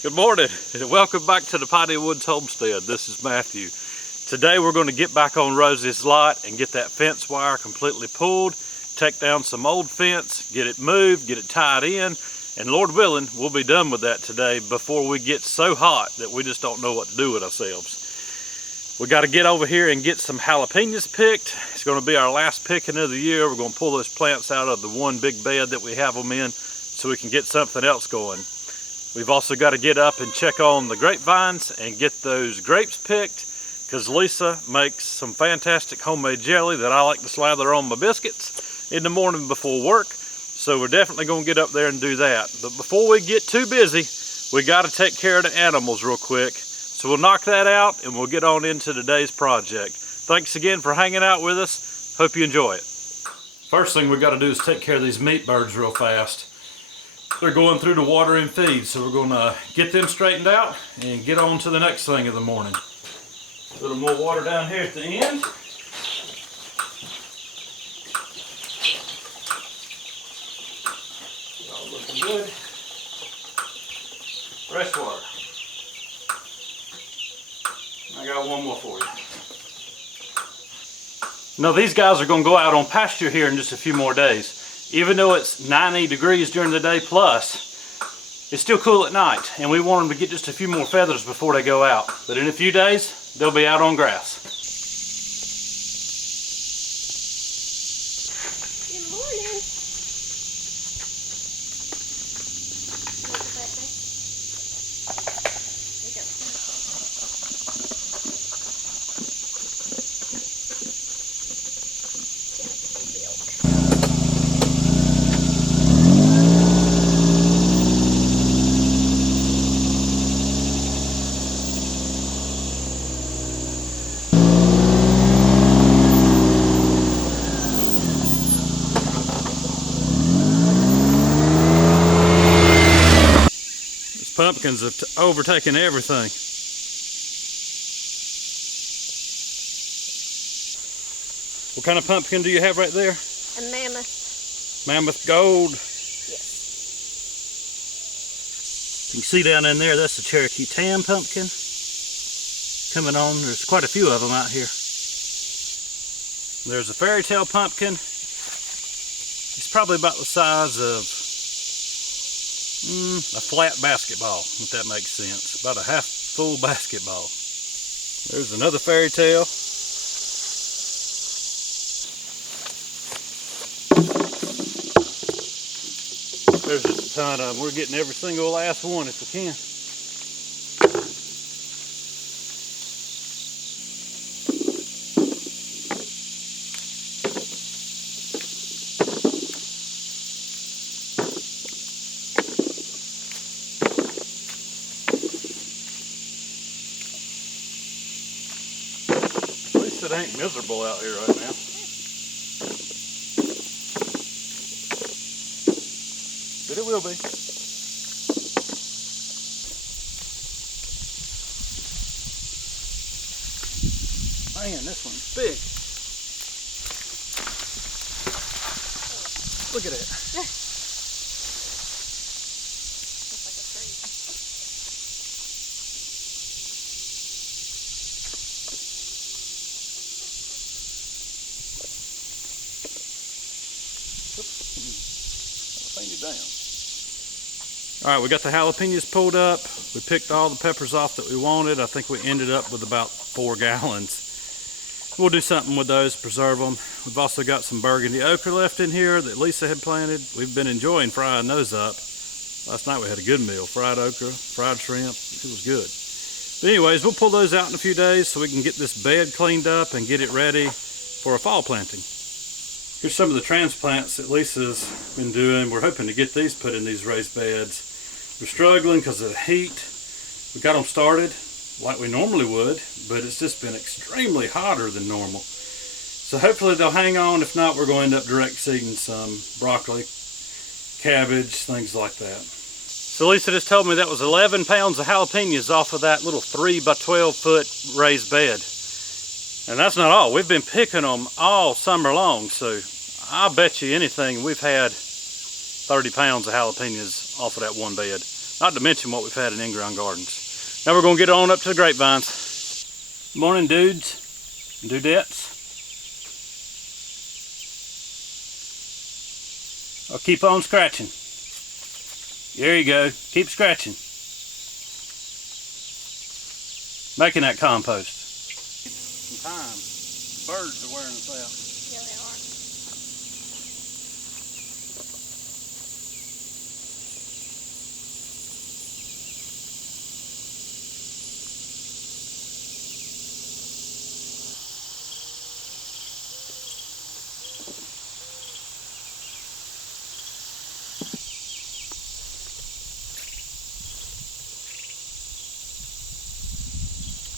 Good morning and welcome back to the Piney Woods Homestead. This is Matthew. Today we're going to get back on Rosie's lot and get that fence wire completely pulled, take down some old fence, get it moved, get it tied in, and Lord willing, we'll be done with that today before we get so hot that we just don't know what to do with ourselves. We got to get over here and get some jalapenos picked. It's going to be our last picking of the year. We're going to pull those plants out of the one big bed that we have them in so we can get something else going. We've also got to get up and check on the grapevines and get those grapes picked because Lisa makes some fantastic homemade jelly that I like to slather on my biscuits in the morning before work. So we're definitely going to get up there and do that. But before we get too busy, we got to take care of the animals real quick. So we'll knock that out and we'll get on into today's project. Thanks again for hanging out with us. Hope you enjoy it. First thing we got to do is take care of these meat birds real fast. They're going through the water and feed, so we're going to get them straightened out and get on to the next thing of the morning. A little more water down here at the end. All looking good. Fresh water. I got one more for you. Now these guys are going to go out on pasture here in just a few more days. Even though it's 90 degrees during the day plus, it's still cool at night, and we want them to get just a few more feathers before they go out. But in a few days, they'll be out on grass. Good morning. Pumpkins have overtaken everything. What kind of pumpkin do you have right there? A mammoth. Mammoth gold. Yes. You can see down in there, that's the Cherokee Tam pumpkin coming on. There's quite a few of them out here. There's a fairy tale pumpkin. It's probably about the size of a flat basketball, if that makes sense. About a half full basketball. There's another fairy tale. There's just a ton of them. We're getting every single last one if we can. It ain't miserable out here right now. But it will be. Man, this one's big. Look at it. Down. All right, we got the jalapenos pulled up. We picked all the peppers off that we wanted. I think we ended up with about 4 gallons. We'll do something with those, preserve them. We've also got some burgundy okra left in here that Lisa had planted. We've been enjoying frying those up. Last night we had a good meal, fried okra, fried shrimp. It was good. But anyways, we'll pull those out in a few days so we can get this bed cleaned up and get it ready for a fall planting. Here's some of the transplants that Lisa's been doing. We're hoping to get these put in these raised beds. We're struggling because of the heat. We got them started like we normally would, but it's just been extremely hotter than normal. So hopefully they'll hang on. If not, we're going to end up direct seeding some broccoli, cabbage, things like that. So Lisa just told me that was 11 pounds of jalapenos off of that little 3 by 12 foot raised bed. And that's not all. We've been picking them all summer long, so I'll bet you anything we've had 30 pounds of jalapenos off of that one bed. Not to mention what we've had in in-ground gardens. Now we're going to get on up to the grapevines. Morning, dudes and dudettes. I'll keep on scratching. There you go. Keep scratching. Making that compost. Some time. Birds are wearing us out. Yeah, they are.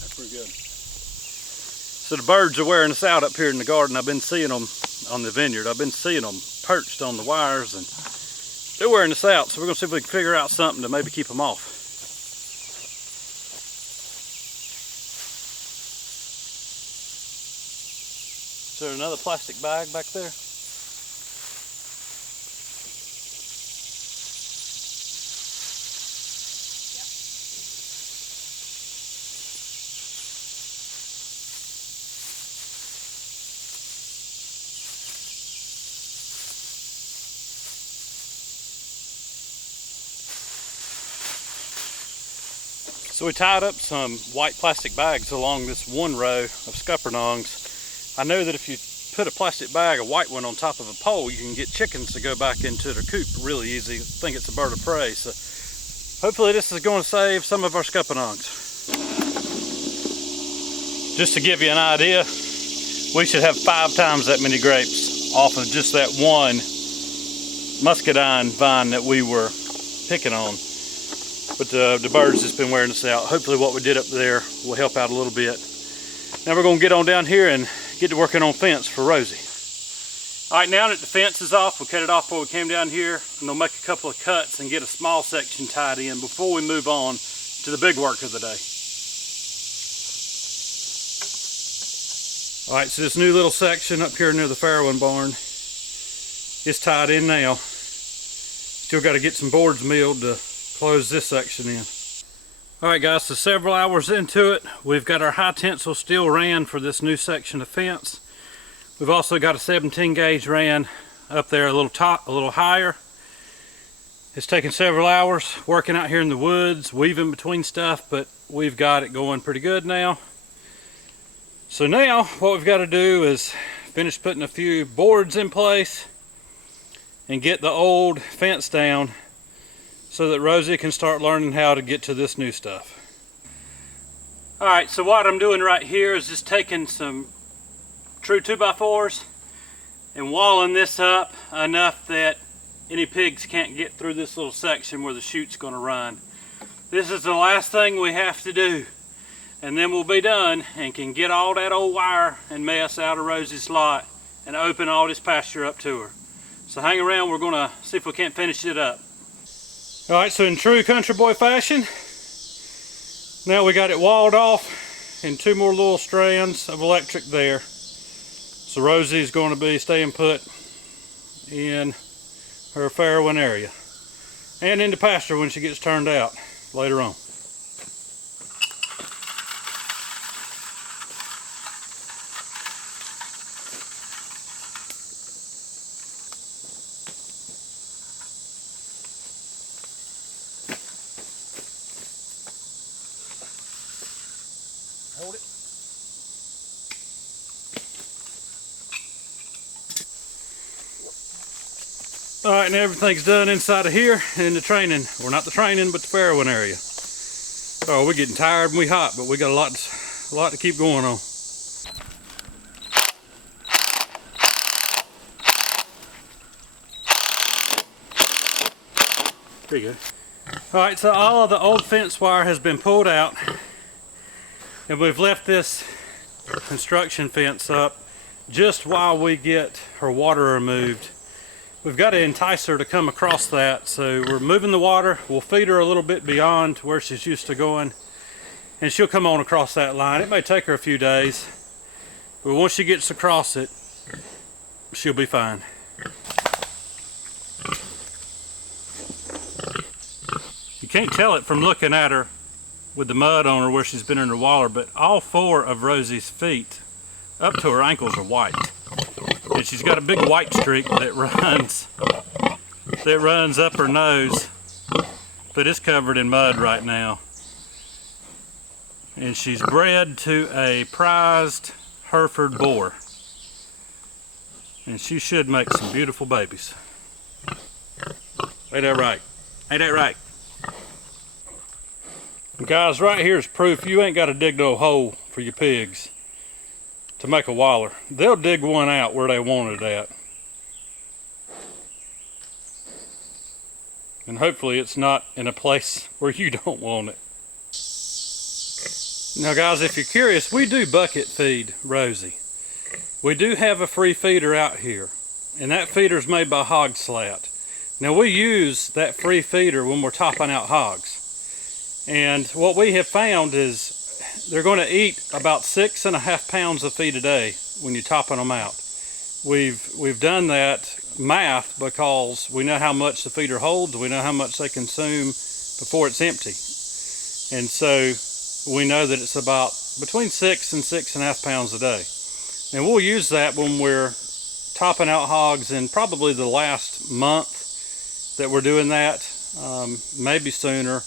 That's pretty good. So the birds are wearing us out up here in the garden. I've been seeing them on the vineyard. I've been seeing them perched on the wires, and they're wearing us out. So we're going to see if we can figure out something to maybe keep them off. Is there another plastic bag back there? So we tied up some white plastic bags along this one row of scuppernongs. I know that if you put a plastic bag, a white one, on top of a pole, you can get chickens to go back into their coop really easy. I think it's a bird of prey. So hopefully this is going to save some of our scuppernongs. Just to give you an idea, we should have 5 times that many grapes off of just that one muscadine vine that we were picking on. But the birds just been wearing us out. Hopefully what we did up there will help out a little bit. Now we're going to get on down here and get to working on fence for Rosie. All right, now that the fence is off, we cut it off before we came down here, and we'll make a couple of cuts and get a small section tied in before we move on to the big work of the day. All right, so this new little section up here near the Farrowing barn is tied in now. Still got to get some boards milled to close this section in. All right guys, so several hours into it, we've got our high tensile steel ran for this new section of fence. We've also got a 17 gauge ran up there a little higher. It's taken several hours working out here in the woods, weaving between stuff, but we've got it going pretty good now. So now what we've got to do is finish putting a few boards in place and get the old fence down so that Rosie can start learning how to get to this new stuff. All right, so what I'm doing right here is just taking some true 2x4s and walling this up enough that any pigs can't get through this little section where the chute's gonna run. This is the last thing we have to do, and then we'll be done and can get all that old wire and mess out of Rosie's lot and open all this pasture up to her. So hang around, we're gonna see if we can't finish it up. All right, so in true country boy fashion, now we got it walled off and 2 more little strands of electric there. So Rosie's going to be staying put in her farrowing area and in the pasture when she gets turned out later on. Hold it. All right, and everything's done inside of here in the training, or not the training, but the farrowing area. Oh, we're getting tired and we hot, but we got a lot to keep going on. There you go. All right, so all of the old fence wire has been pulled out, and we've left this construction fence up just while we get her water removed. We've got to entice her to come across that, so we're moving the water. We'll feed her a little bit beyond where she's used to going, and she'll come on across that line. It may take her a few days, but once she gets across it, she'll be fine. You can't tell it from looking at her with the mud on her where she's been underwater, but all 4 of Rosie's feet up to her ankles are white. And she's got a big white streak that runs up her nose, but it's covered in mud right now. And she's bred to a prized Hereford boar. And she should make some beautiful babies. Ain't that right? Ain't that right? And guys, right here is proof you ain't got to dig no hole for your pigs to make a waller. They'll dig one out where they want it at. And hopefully it's not in a place where you don't want it. Now guys, if you're curious, we do bucket feed Rosie. We do have a free feeder out here, and that feeder is made by Hog Slat. Now we use that free feeder when we're topping out hogs. And what we have found is they're going to eat about 6.5 pounds of feed a day when you're topping them out. We've done that math because we know how much the feeder holds, we know how much they consume before it's empty. And so we know that it's about between 6 and 6.5 pounds a day. And we'll use that when we're topping out hogs in probably the last month that we're doing that, maybe sooner.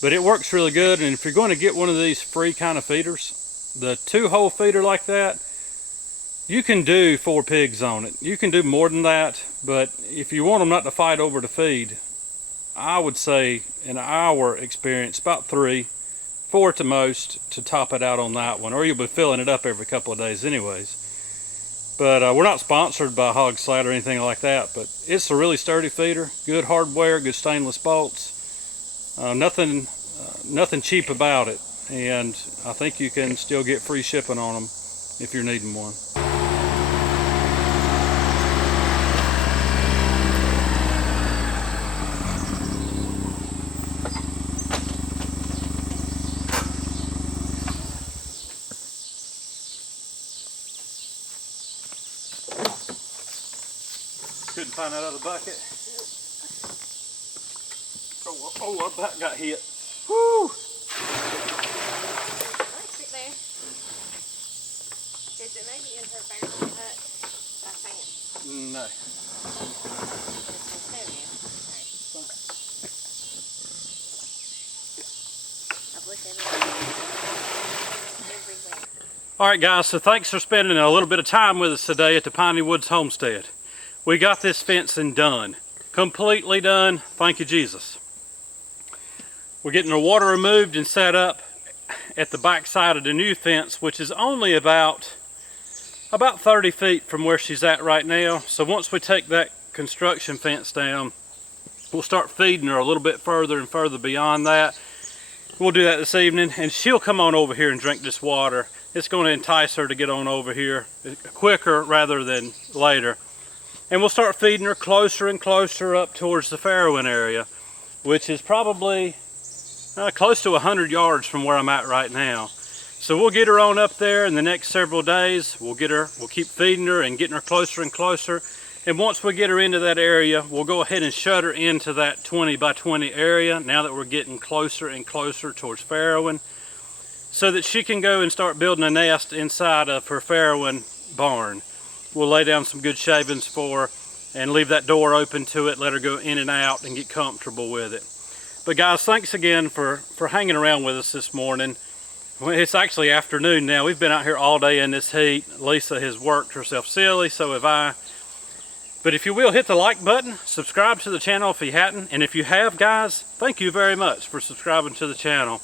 But it works really good, and if you're going to get one of these free kind of feeders, the 2-hole feeder like that, you can do 4 pigs on it. You can do more than that, but if you want them not to fight over the feed, I would say in our experience about 3, 4 at the most to top it out on that one, or you'll be filling it up every couple of days anyways. But we're not sponsored by Hog Slat or anything like that, but it's a really sturdy feeder, good hardware, good stainless bolts. Nothing cheap about it, and I think you can still get free shipping on them if you're needing one. Couldn't find that other bucket. Oh, our back got hit. Woo! Right there. Is it maybe in her family hut by chance? No. All right, guys, so thanks for spending a little bit of time with us today at the Piney Woods Homestead. We got this fencing done. Completely done. Thank you, Jesus. We're getting the water removed and set up at the back side of the new fence, which is only about 30 feet from where she's at right now. So once we take that construction fence down, we'll start feeding her a little bit further and further beyond that. We'll do that this evening, and she'll come on over here and drink this water. It's going to entice her to get on over here quicker rather than later. And we'll start feeding her closer and closer up towards the farrowing area, which is probably close to 100 yards from where I'm at right now. So we'll get her on up there in the next several days. We'll keep feeding her and getting her closer and closer. And once we get her into that area, we'll go ahead and shut her into that 20 by 20 area now that we're getting closer and closer towards farrowing, so that she can go and start building a nest inside of her farrowing barn. We'll lay down some good shavings for her and leave that door open to it, let her go in and out and get comfortable with it. But guys, thanks again for hanging around with us this morning. It's actually afternoon now. We've been out here all day in this heat. Lisa has worked herself silly, so have I. But if you will, hit the like button, subscribe to the channel if you hadn't, and if you have, guys, thank you very much for subscribing to the channel.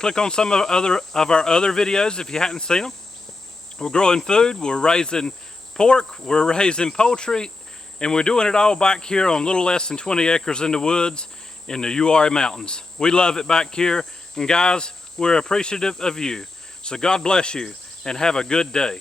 Click on some of our other videos if you hadn't seen them. We're growing food, we're raising pork, we're raising poultry, and we're doing it all back here on a little less than 20 acres in the woods in the URA Mountains. We love it back here, and guys, we're appreciative of you. So God bless you, and have a good day.